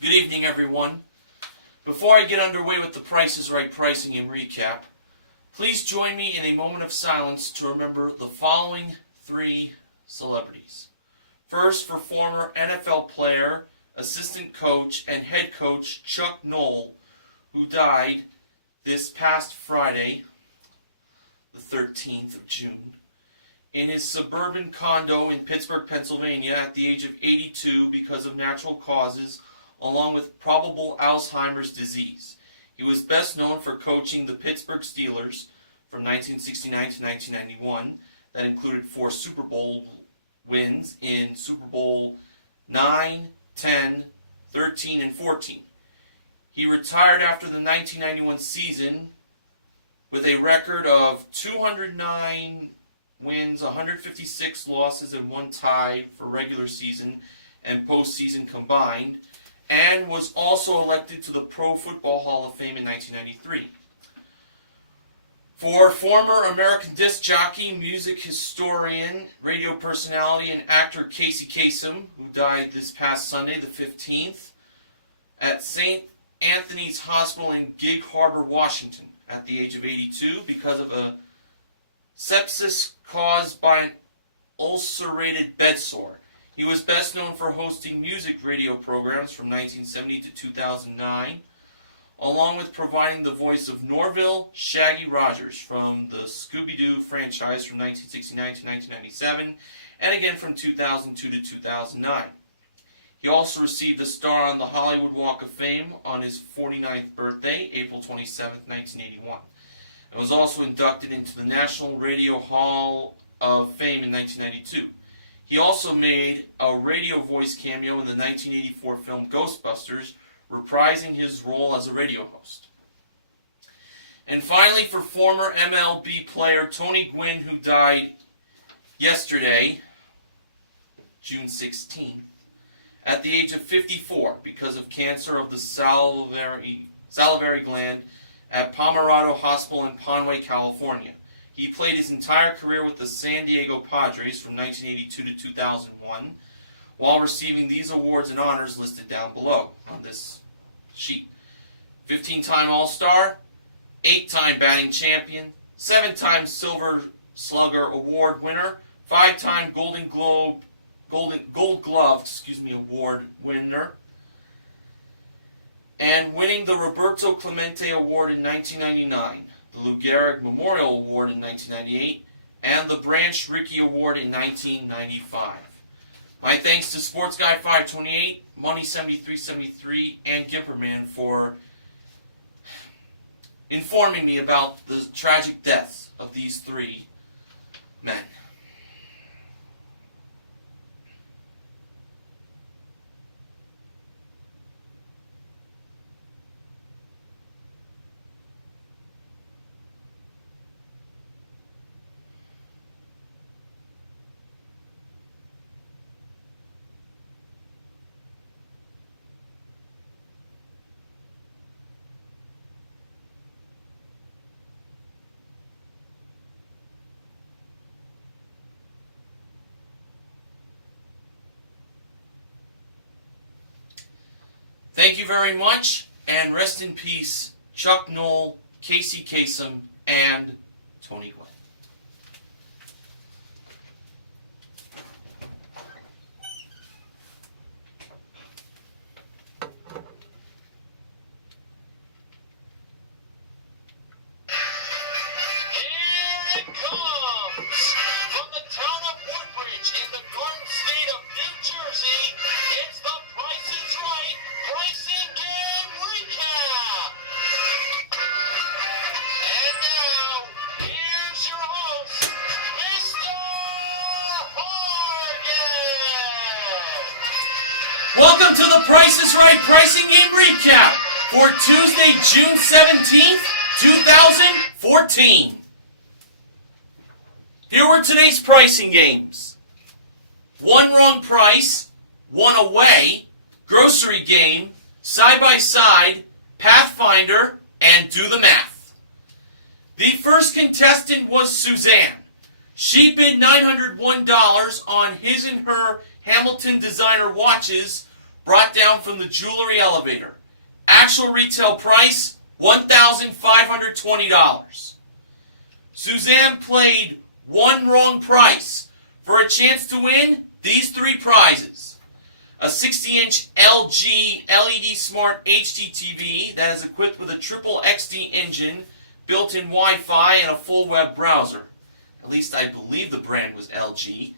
Good evening, everyone. Before I get underway with the Price is Right pricing and recap, please join me in a moment of silence to remember the following three celebrities. First, for former NFL player, assistant coach, and head coach Chuck Noll, who died this past Friday, the 13th of June, in his suburban condo in Pittsburgh, Pennsylvania, at the age of 82 because of natural causes, along with probable Alzheimer's disease. He was best known for coaching the Pittsburgh Steelers from 1969 to 1991. That included 4 Super Bowl wins in Super Bowl 9, 10, 13, and 14. He retired after the 1991 season with a record of 209 wins, 156 losses, and 1 tie for regular season and postseason combined, and was also elected to the Pro Football Hall of Fame in 1993. For former American disc jockey, music historian, radio personality, and actor Casey Kasem, who died this past Sunday, the 15th, at St. Anthony's Hospital in Gig Harbor, Washington, at the age of 82 because of a sepsis caused by an ulcerated bedsore. He was best known for hosting music radio programs from 1970 to 2009, along with providing the voice of Norville Shaggy Rogers from the Scooby-Doo franchise from 1969 to 1997, and again from 2002 to 2009. He also received a star on the Hollywood Walk of Fame on his 49th birthday, April 27, 1981, and was also inducted into the National Radio Hall of Fame in 1992. He also made a radio voice cameo in the 1984 film Ghostbusters, reprising his role as a radio host. And finally, for former MLB player Tony Gwynn, who died yesterday, June 16th, at the age of 54 because of cancer of the salivary gland at Pomerado Hospital in Conway, California. He played his entire career with the San Diego Padres from 1982 to 2001, while receiving these awards and honors listed down below on this sheet. 15-time All-Star, 8-time batting champion, 7-time Silver Slugger Award winner, 5-time Gold Glove Award winner, and winning the Roberto Clemente Award in 1999, the Lou Gehrig Memorial Award in 1998, and the Branch Rickey Award in 1995. My thanks to Sports Guy 528, Money 7373, and Gimperman for informing me about the tragic deaths of these 3 men. Thank you very much, and rest in peace, Chuck Noll, Casey Kasem, and Tony Gwynn. Here it comes! From the town of Woodbridge in the Garden State of New Jersey, it's the Price is Right pricing game recap! And now, here's your host, Mr. Hargan! Welcome to the Price is Right pricing game recap for Tuesday, June 17th, 2014. Here were today's pricing games. 1 wrong price, 1 away, grocery game, side-by-side, Pathfinder, and do the math. The first contestant was Suzanne. She bid $901 on his and her Hamilton designer watches, brought down from the jewelry elevator. Actual retail price, $1,520. Suzanne played one wrong price for a chance to win these three prizes. A 60-inch LG LED Smart HD TV that is equipped with a triple XD engine, built-in Wi-Fi, and a full web browser. At least I believe the brand was LG.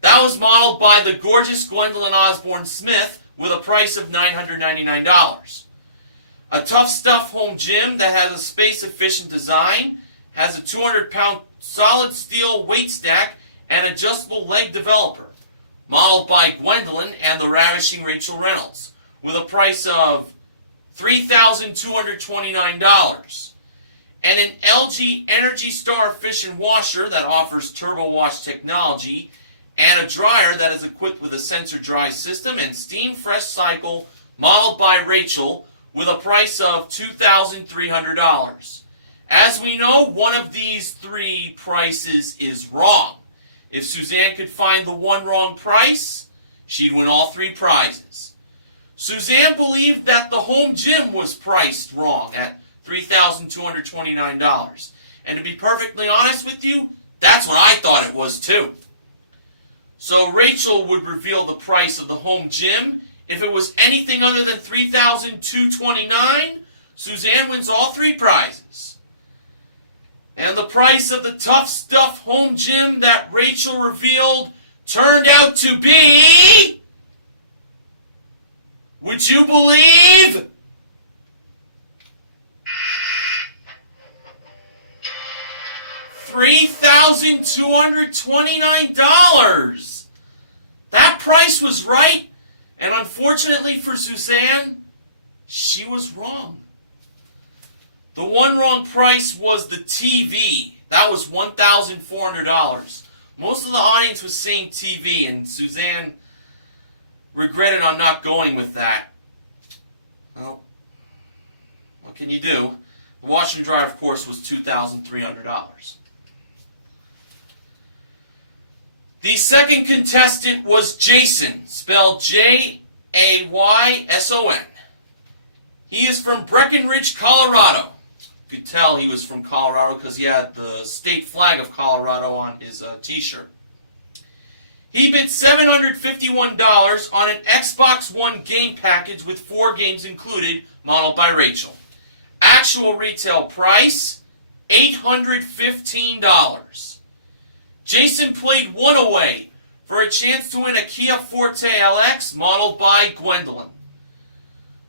That was modeled by the gorgeous Gwendolyn Osborne Smith with a price of $999. A Tough Stuff home gym that has a space-efficient design, has a 200-pound solid steel weight stack, and adjustable leg developer, modeled by Gwendolyn and the ravishing Rachel Reynolds, with a price of $3,229. And an LG Energy Star Efficient washer that offers turbo wash technology, and a dryer that is equipped with a sensor dry system and steam fresh cycle, modeled by Rachel, with a price of $2,300. As we know, one of these three prices is wrong. If Suzanne could find the one wrong price, she'd win all three prizes. Suzanne believed that the home gym was priced wrong at $3,229. And to be perfectly honest with you, that's what I thought it was too. So Rachel would reveal the price of the home gym. If it was anything other than $3,229, Suzanne wins all three prizes. And the price of the Tough Stuff home gym that Rachel revealed turned out to be, would you believe? $3,229. That price was right, and unfortunately for Suzanne, she was wrong. The one wrong price was the TV. That was $1,400. Most of the audience was saying TV, and Suzanne regretted on not going with that. Well, what can you do? The washer and dryer, of course, was $2,300. The second contestant was Jason, spelled Jayson. He is from Breckenridge, Colorado. You could tell he was from Colorado because he had the state flag of Colorado on his t-shirt. He bid $751 on an Xbox One game package with 4 games included, modeled by Rachel. Actual retail price, $815. Jason played one away for a chance to win a Kia Forte LX, modeled by Gwendolyn.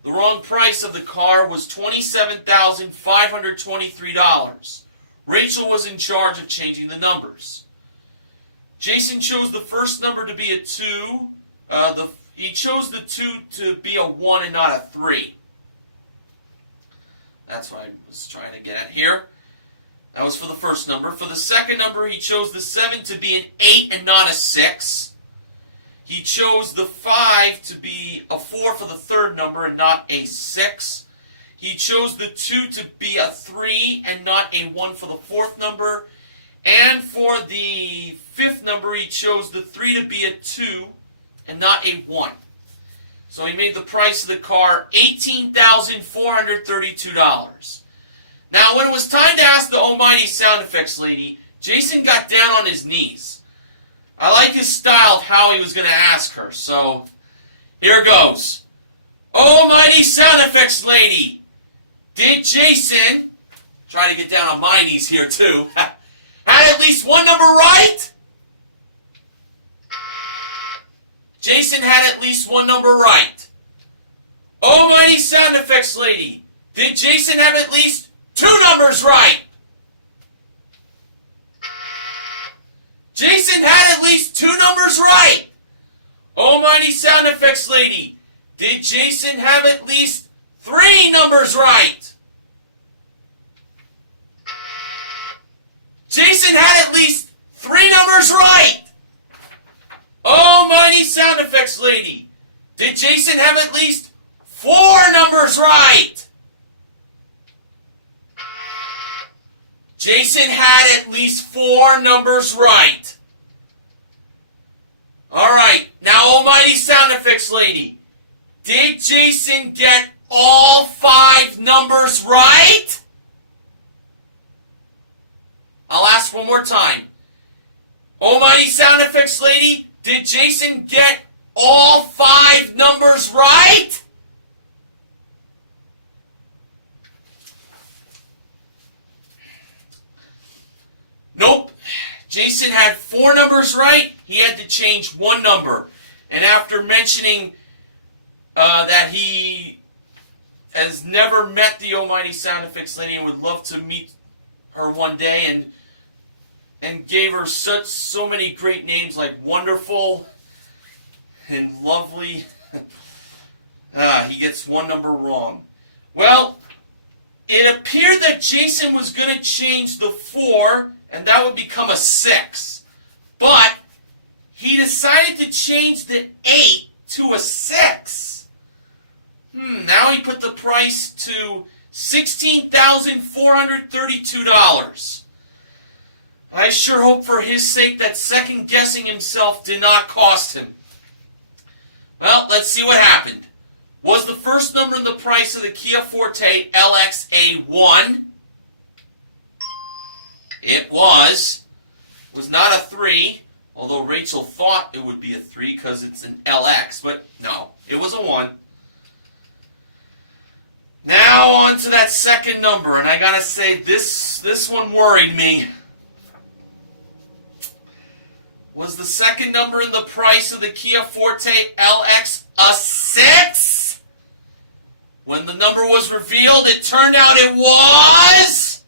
The wrong price of the car was $27,523. Rachel was in charge of changing the numbers. Jason chose the first number to be a 2. He chose the 2 to be a 1 and not a 3. That's what I was trying to get at here. That was for the first number. For the second number, he chose the 7 to be an 8 and not a 6. He chose the 5 to be a 4 for the third number and not a 6. He chose the 2 to be a 3 and not a 1 for the fourth number. And for the fifth number, he chose the 3 to be a 2 and not a 1. So he made the price of the car $18,432. Now, when it was time to ask the almighty sound effects lady, Jason got down on his knees. I like his style of how he was going to ask her, so here goes. Almighty sound effects lady, did Jason, try to get down on my knees here too, had at least one number right? Jason had at least one number right. Almighty sound effects lady, did Jason have at least 2 numbers right? Jason had at least 2 numbers right. Almighty sound effects lady, did Jason have at least 3 numbers right? Jason had at least 3 numbers right. Almighty sound effects lady, did Jason have at least 4 numbers right? Jason had at least 4 numbers right. Alright, now almighty sound effects lady, Did Jason get all 5 numbers right? I'll ask one more time. Almighty sound effects lady, did Jason get all 5 numbers right? Nope. Jason had 4 numbers right. He had to change 1 number. And after mentioning that he has never met the Almighty sound effects lady and would love to meet her one day, and gave her so many great names like Wonderful and Lovely, he gets 1 number wrong. Well, it appeared that Jason was going to change the 4, and that would become a 6. But he decided to change the 8 to a 6. Now he put the price to $16,432. I sure hope for his sake that second-guessing himself did not cost him. Well, let's see what happened. Was the first number in the price of the Kia Forte LX A1? It was. It was not a 3, although Rachel thought it would be a 3 because it's an LX, but no, it was a 1. Now on to that second number, and I gotta say, this one worried me. Was the second number in the price of the Kia Forte LX a 6? When the number was revealed, it turned out it was...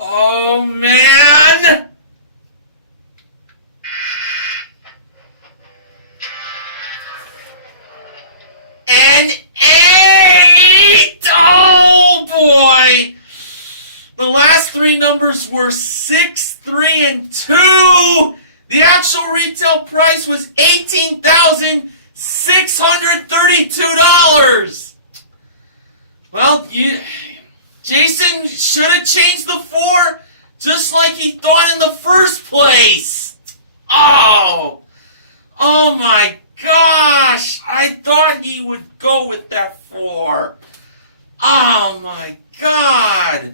Oh, man! An 8! Oh, boy! The last 3 numbers were 6, 3, and 2. The actual retail price was $18,632. Well, Jason should have changed the 4 just like he thought in the first place. Oh my gosh. I thought he would go with that 4. Oh my God.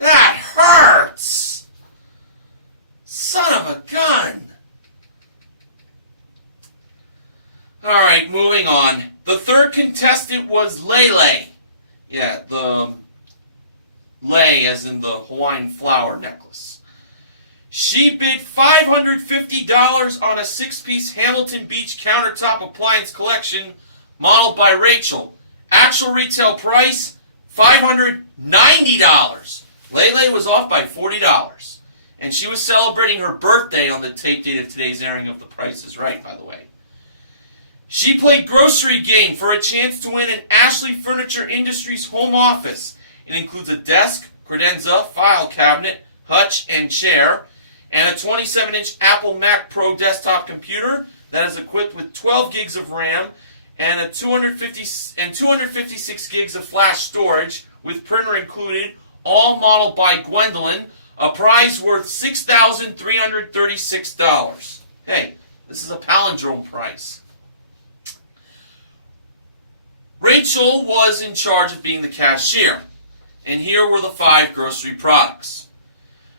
That hurts! Son of a gun! Alright, moving on. The third contestant was Lele. Yeah, the lei as in the Hawaiian flower necklace. She bid $550 on a 6-piece Hamilton Beach countertop appliance collection modeled by Rachel. Actual retail price, $590. Lele was off by $40, and she was celebrating her birthday on the tape date of today's airing of The Price is Right, by the way. She played grocery game for a chance to win an Ashley Furniture Industries home office. It includes a desk, credenza, file cabinet, hutch, and chair, and a 27-inch Apple Mac Pro desktop computer that is equipped with 12 gigs of RAM and 256 gigs of flash storage with printer included, all modeled by Gwendolyn, a prize worth $6,336. Hey, this is a palindrome price. Rachel was in charge of being the cashier, and here were the 5 grocery products.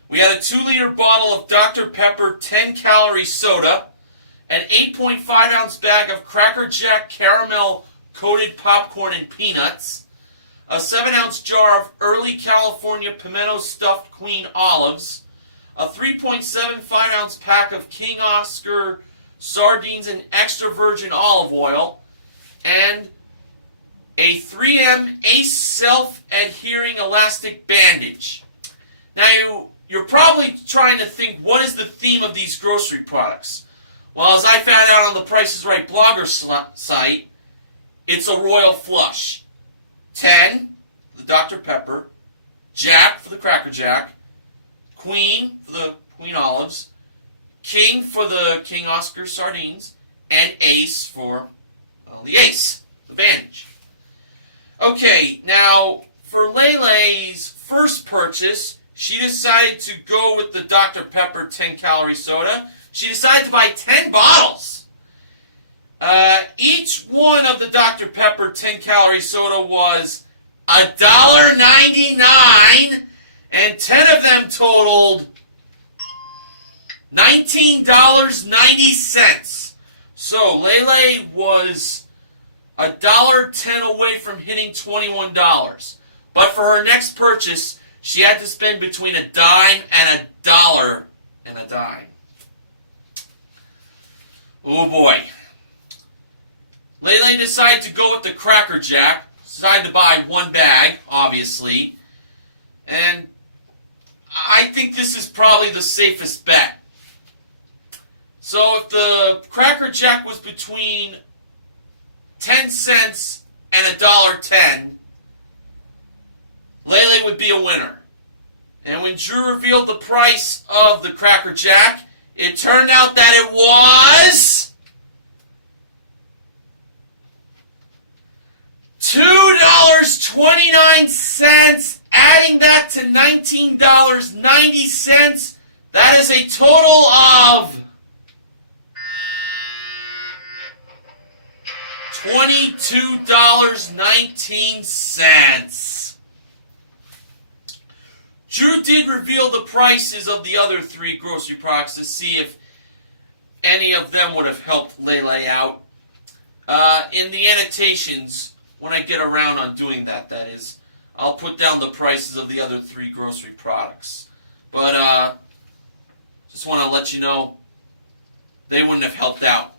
We had a 2-liter bottle of Dr. Pepper 10-calorie soda, an 8.5-ounce bag of Cracker Jack caramel-coated popcorn and peanuts, a 7-ounce jar of early California pimento-stuffed queen olives, a 3.75-ounce pack of King Oscar sardines and extra virgin olive oil, and a 3M Ace self-adhering elastic bandage. Now, you're probably trying to think, what is the theme of these grocery products? Well, as I found out on the Price is Right blogger site, it's a royal flush. 10 for the Dr. Pepper, Jack for the Cracker Jack, Queen for the Queen Olives, King for the King Oscar sardines, and Ace for the Ace, the bandage. Okay, now for Lele's first purchase, she decided to go with the Dr. Pepper 10-calorie soda she decided to buy 10 bottles. Each one of the Dr. Pepper 10-calorie soda was $1.99, and 10 of them totaled $19.90. So Lele was $1.10 away from hitting $21. But for her next purchase, she had to spend between a dime and $1 and a dime. Oh boy. Lele decided to go with the Cracker Jack. Decided to buy one bag, obviously. And I think this is probably the safest bet. So if the Cracker Jack was between 10 cents and $1.10, Lele would be a winner. And when Drew revealed the price of the Cracker Jack, it turned out that it was $2.29, adding that to $19.90. That is a total of $22.19. Drew did reveal the prices of the other 3 grocery products to see if any of them would have helped Lele out. In the annotations, when I get around on doing that, that is, I'll put down the prices of the other 3 grocery products. But just want to let you know, they wouldn't have helped out.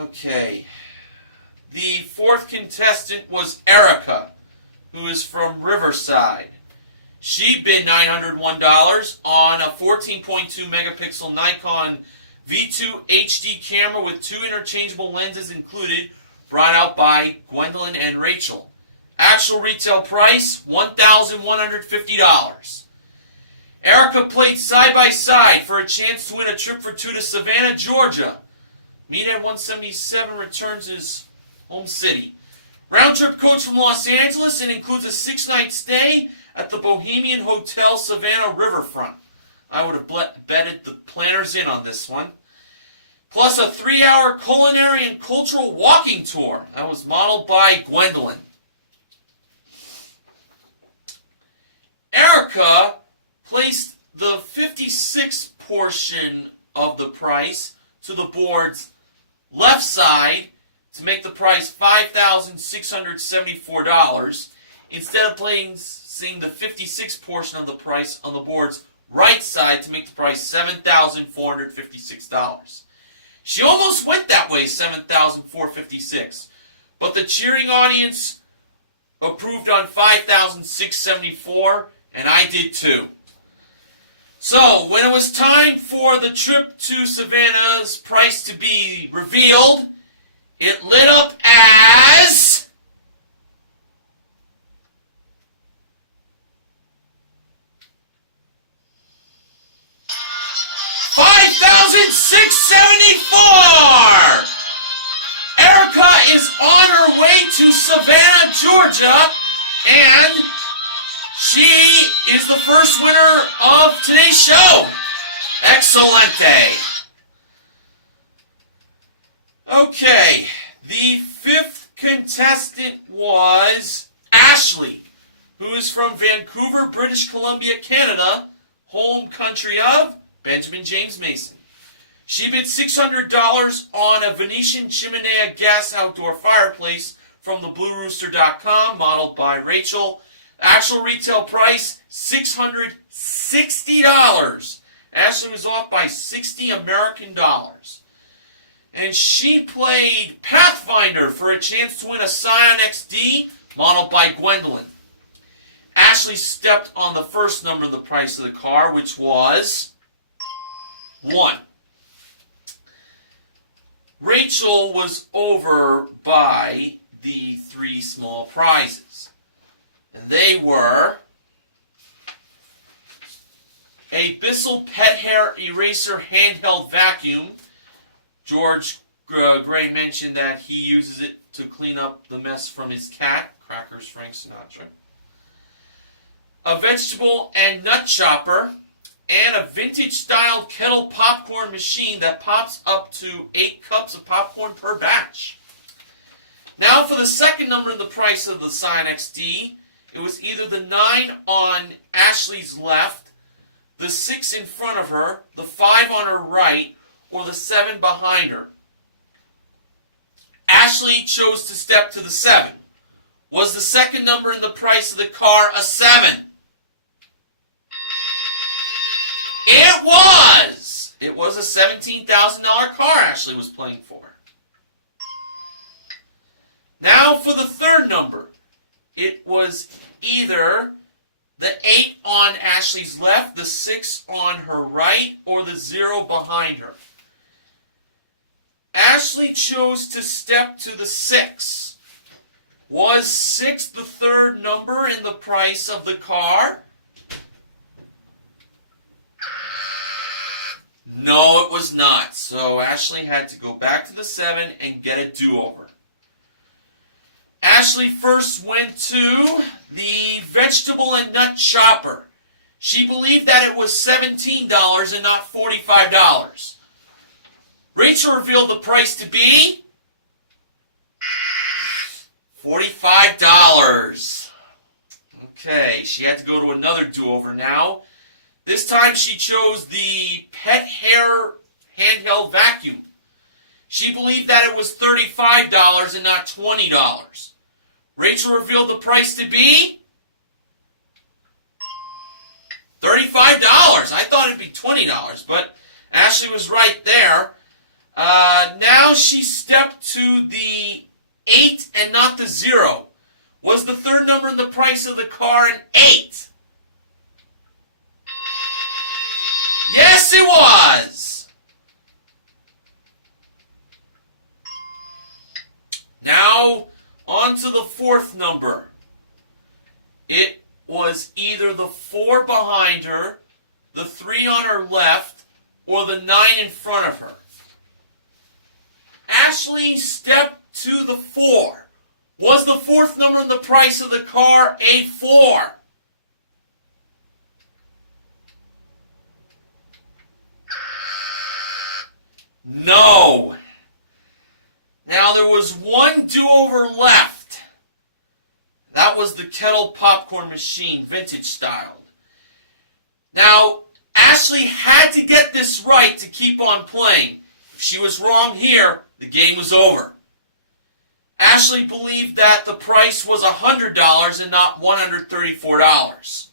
Okay. The 4th contestant was Erica, who is from Riverside. She bid $901 on a 14.2 megapixel Nikon V2 HD camera with 2 interchangeable lenses included, brought out by Gwendolyn and Rachel. Actual retail price, $1,150. Erica played side-by-side for a chance to win a trip for 2 to Savannah, Georgia. Meet at 177 returns his home city. Round-trip coach from Los Angeles and includes a 6-night stay at the Bohemian Hotel Savannah Riverfront. I would have betted the planners in on this one. Plus a 3-hour culinary and cultural walking tour. That was modeled by Gwendolyn. Erica placed the 56th portion of the price to the board's left side to make the price $5,674, instead of placing the 56th portion of the price on the board's right side to make the price $7,456. She almost went that way, $7,456, but the cheering audience approved on $5,674, and I did too. So, when it was time for the trip to Savannah's price to be revealed, it lit up as $5,674! Erica is on her way to Savannah, Georgia, and she is the first winner of today's show. Excelente. Okay, the 5th contestant was Ashley, who is from Vancouver, British Columbia, Canada, home country of Benjamin James Mason. She bid $600 on a Venetian Chimenea gas outdoor fireplace from thebluerooster.com, modeled by Rachel. Actual retail price, $660. Ashley was off by 60 American dollars. And she played Pathfinder for a chance to win a Scion XD, modeled by Gwendolyn. Ashley stepped on the first number of the price of the car, which was 1. Rachel was over by the 3 small prizes. And they were a Bissell Pet Hair Eraser handheld vacuum. George Gray mentioned that he uses it to clean up the mess from his cat, Crackers Frank Sinatra. a vegetable and nut chopper, and a vintage-styled kettle popcorn machine that pops up to 8 cups of popcorn per batch. Now for the second number in the price of the Scion XD, it was either the 9 on Ashley's left, the 6 in front of her, the 5 on her right, or the 7 behind her. Ashley chose to step to the 7. Was the second number in the price of the car a 7? It was! It was a $17,000 car Ashley was playing for. Now for the third number. It was either the 8 on Ashley's left, the 6 on her right, or the 0 behind her. Ashley chose to step to the 6. Was 6 the third number in the price of the car? No, it was not. So Ashley had to go back to the 7 and get a do-over. Ashley first went to the vegetable and nut chopper. She believed that it was $17 and not $45. Rachel revealed the price to be $45. Okay, she had to go to another do-over now. This time she chose the pet hair handheld vacuum. She believed that it was $35 and not $20. Rachel revealed the price to be $35. I thought it'd be $20, but Ashley was right there. Now she stepped to the 8 and not the 0. Was the third number in the price of the car an 8? Yes, it was! Now, on to the fourth number. It was either the 4 behind her, the 3 on her left, or the 9 in front of her. Ashley stepped to the 4. Was the fourth number in the price of the car a 4? No. Now there was one do-over left. That was the kettle popcorn machine, vintage styled. Now, Ashley had to get this right to keep on playing. If she was wrong here, the game was over. Ashley believed that the price was $100 and not $134.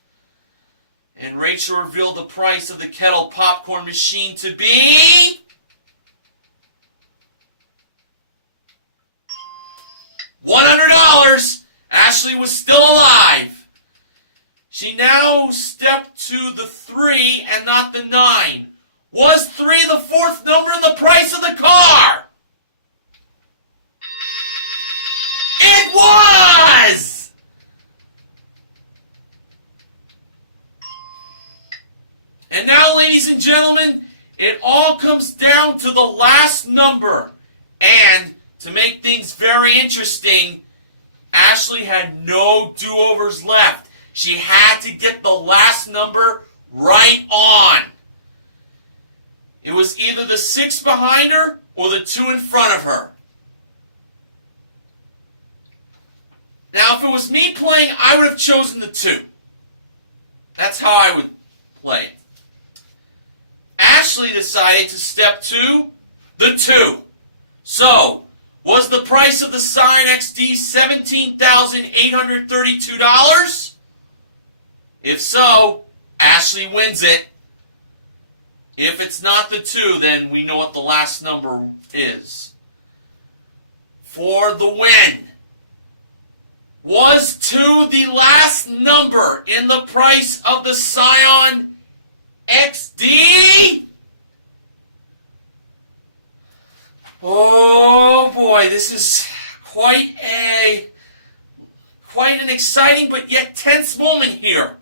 And Rachel revealed the price of the kettle popcorn machine to be $100. Ashley was still alive. She now stepped to the 3 and not the 9. Was 3 the fourth number in the price of the car? It was! And now, ladies and gentlemen, it all comes down to the last number. And to make things very interesting, Ashley had no do-overs left. She had to get the last number right on. It was either the 6 behind her or the 2 in front of her. Now, if it was me playing, I would have chosen the 2. That's how I would play it. Ashley decided to step to the 2. So, was the price of the Scion XD $17,832? If so, Ashley wins it. If it's not the 2, then we know what the last number is. For the win. Was 2 the last number in the price of the Scion XD? Oh boy, this is quite an exciting but yet tense moment here.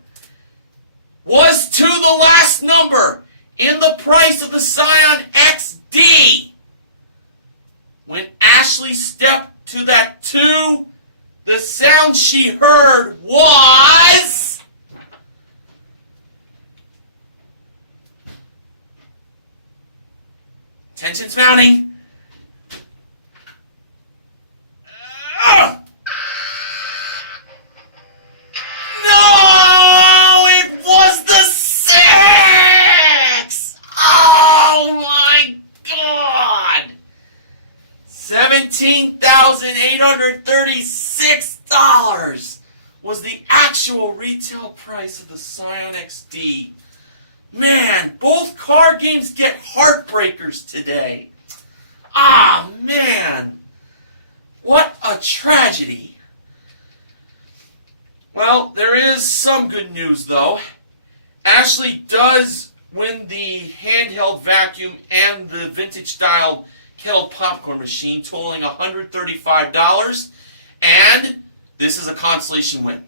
Was 2 the last number in the price of the Scion XD? When Ashley stepped to that 2, the sound she heard was Tension's mounting. No! It was the 6! Oh my God! $17,836 was the actual retail price of the Scion XD. Man, both card games get heartbreakers today. Ah, man. What a tragedy. Well, there is some good news, though. Ashley does win the handheld vacuum and the vintage-style kettle popcorn machine, totaling $135. And this is a consolation win.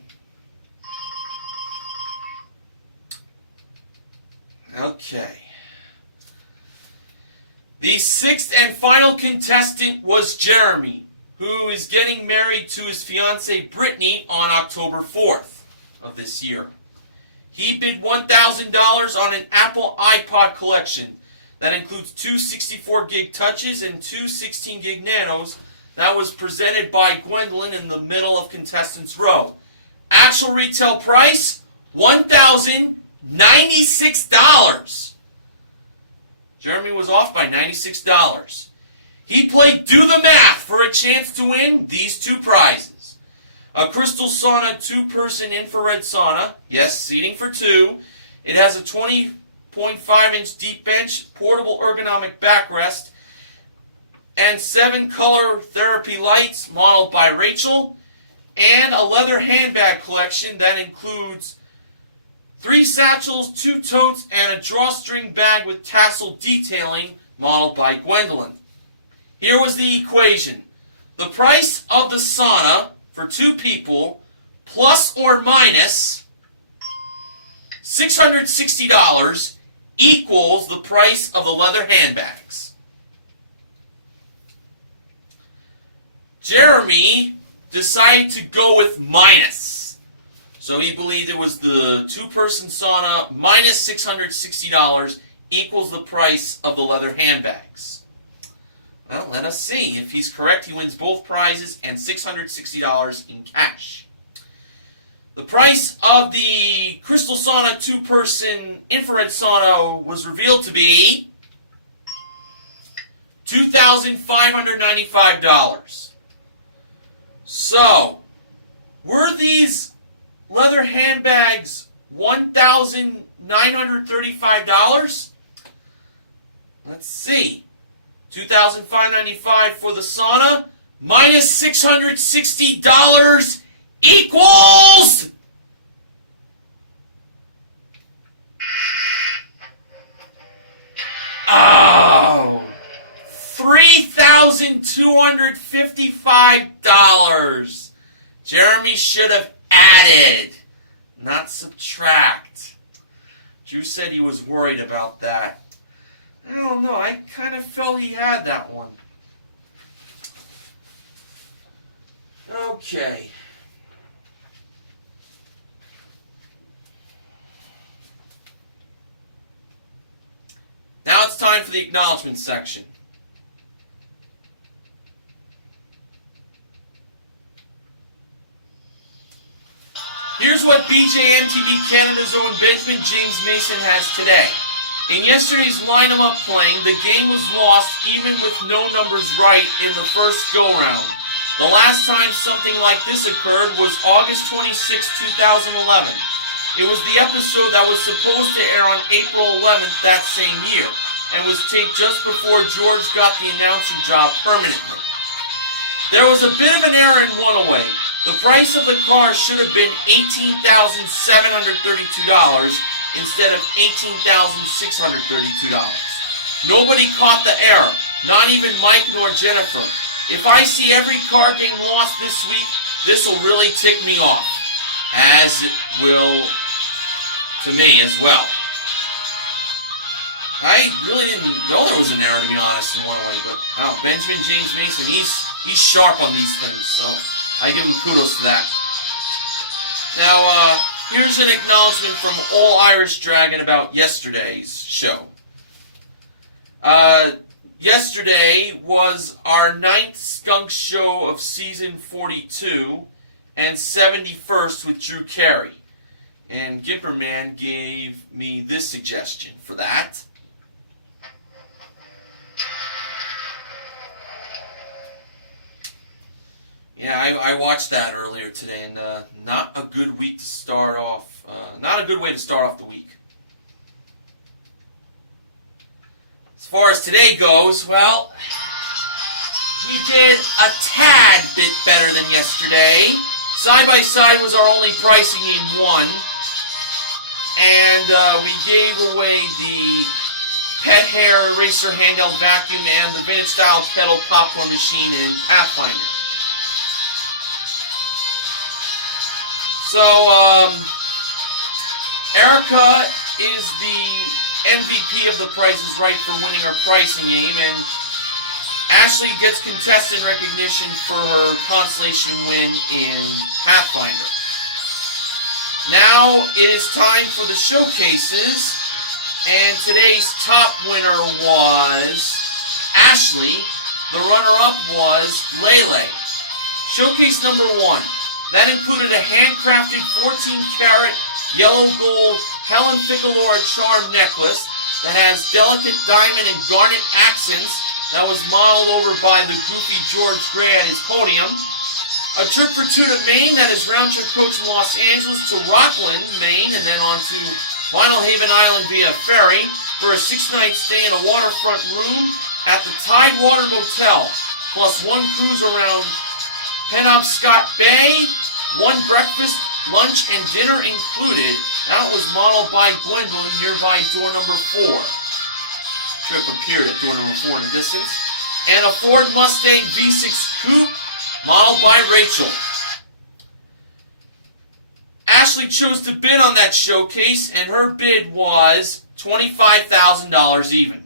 Okay. The sixth and final contestant was Jeremy, who is getting married to his fiancée Brittany on October 4th of this year. He bid $1,000 on an Apple iPod collection that includes two 64 gig touches and two 16 gig nanos that was presented by Gwendolyn in the middle of contestants row. Actual retail price, $1,096. Jeremy was off by $96. He played Do the Math for a chance to win these two prizes. A Crystal Sauna 2-person infrared sauna, yes, seating for two. It has a 20.5-inch deep bench, portable ergonomic backrest, and 7 color therapy lights modeled by Rachel, and a leather handbag collection that includes 3 satchels, 2 totes, and a drawstring bag with tassel detailing modeled by Gwendolyn. Here was the equation. The price of the sauna for 2 people, plus or minus $660, equals the price of the leather handbags. Jeremy decided to go with minus. So he believed it was the 2-person sauna minus $660 equals the price of the leather handbags. Well, let us see. If he's correct, he wins both prizes and $660 in cash. The price of the Crystal Sauna 2-person infrared sauna was revealed to be $2,595. So, were these leather handbags $1,935? Let's see. $2,595 for the sauna minus $660 equals $3,255. Jeremy should have added, not subtract. Drew said he was worried about that. I don't know. I kind of felt he had that one. Okay. Now it's time for the acknowledgement section. Here's what BJMTV Canada's own Benjamin James Mason has today. In yesterday's line-em-up playing, the game was lost even with no numbers right in the first go-round. The last time something like this occurred was August 26, 2011. It was the episode that was supposed to air on April 11th that same year, and was taped just before George got the announcer job permanently. There was a bit of an error in one-away. The price of the car should have been $18,732, instead of $18,632. Nobody caught the error, not even Mike nor Jennifer. If I see every card game lost this week, this will really tick me off, as it will to me as well. I really didn't know there was an error, to be honest, in one way, but wow, Benjamin James Mason, he's sharp on these things, so I give him kudos to that. Now, here's an acknowledgement from All Irish Dragon about yesterday's show. Yesterday was our 9th skunk show of season 42 and 71st with Drew Carey. And Gimperman gave me this suggestion for that. Yeah, I watched that earlier today, and not a good week to start off. Not a good way to start off the week. As far as today goes, well, we did a tad bit better than yesterday. Side by Side was our only pricing in one, and we gave away the pet hair eraser handheld vacuum and the vintage style kettle popcorn machine in Pathfinder. So, Erica is the MVP of the Price is Right for winning our pricing game, and Ashley gets contestant recognition for her consolation win in Pathfinder. Now it is time for the showcases, and today's top winner was Ashley. The runner-up was Lele. Showcase number 1. That included a handcrafted 14-karat yellow gold Helen Ficalora charm necklace that has delicate diamond and garnet accents that was modeled over by the goofy George Gray at his podium. A trip for 2 to Maine that is round-trip coach from Los Angeles to Rockland, Maine, and then on to Vinyl Haven Island via ferry for a 6-night stay in a waterfront room at the Tidewater Motel, plus 1 cruise around Penobscot Bay, 1 breakfast, lunch, and dinner included. That was modeled by Gwendolyn nearby door number 4. Trip appeared at door number 4 in the distance. And a Ford Mustang V6 Coupe modeled by Rachel. Ashley chose to bid on that showcase, and her bid was $25,000 even.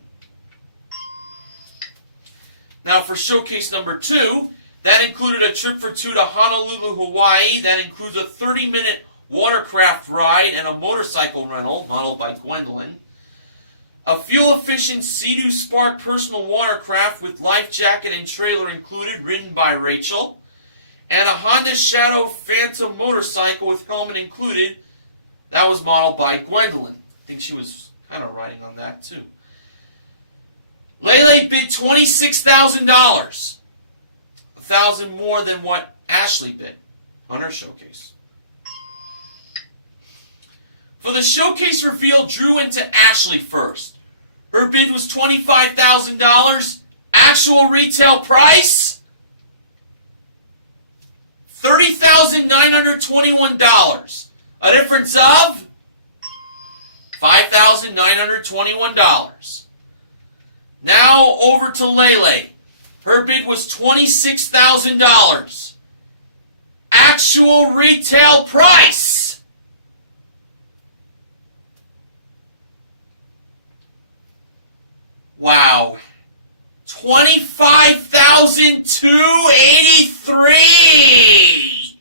Now for showcase number 2, that included a trip for 2 to Honolulu, Hawaii. That includes a 30-minute watercraft ride and a motorcycle rental, modeled by Gwendolyn. A fuel-efficient Sea-Doo Spark personal watercraft with life jacket and trailer included, ridden by Rachel. And a Honda Shadow Phantom motorcycle with helmet included. That was modeled by Gwendolyn. I think she was kind of riding on that, too. Lele bid $26,000. $1,000 more than what Ashley bid on her showcase. For the showcase reveal, Drew went to Ashley first. Her bid was $25,000. Actual retail price? $30,921. A difference of $5,921. Now over to Lele. Her bid was $26,000. Actual retail price. Wow. $25,283.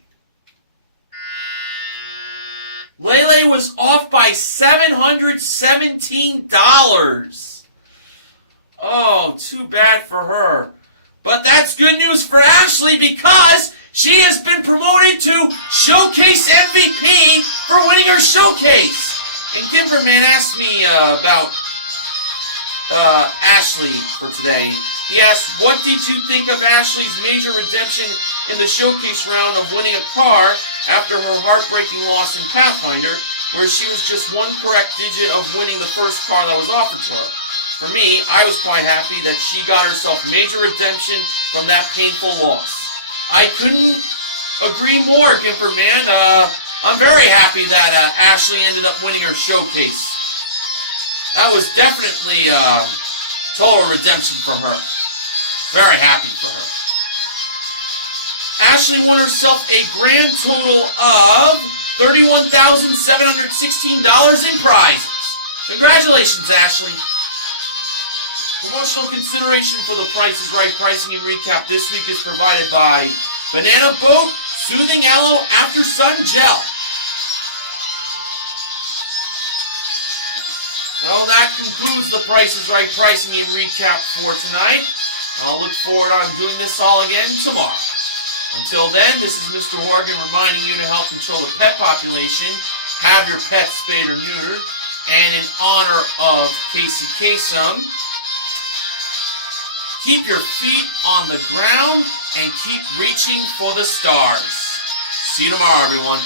Lele was off by $717. Oh, too bad for her. But that's good news for Ashley because she has been promoted to Showcase MVP for winning her showcase. And Gimperman asked me about Ashley for today. He asked, what did you think of Ashley's major redemption in the showcase round of winning a car after her heartbreaking loss in Pathfinder, where she was just 1 correct digit of winning the first car that was offered to her? For me, I was quite happy that she got herself major redemption from that painful loss. I couldn't agree more, Gimperman. I'm very happy that Ashley ended up winning her showcase. That was definitely total redemption for her. Very happy for her. Ashley won herself a grand total of $31,716 in prizes. Congratulations, Ashley. Promotional consideration for the Price is Right pricing and recap this week is provided by Banana Boat Soothing Aloe After Sun Gel. Well, that concludes the Price is Right pricing and recap for tonight. I'll look forward on doing this all again tomorrow. Until then, this is Mr. Horgan reminding you to help control the pet population, have your pets spayed or neutered, and in honor of Casey Kasem, keep your feet on the ground and keep reaching for the stars. See you tomorrow, everyone.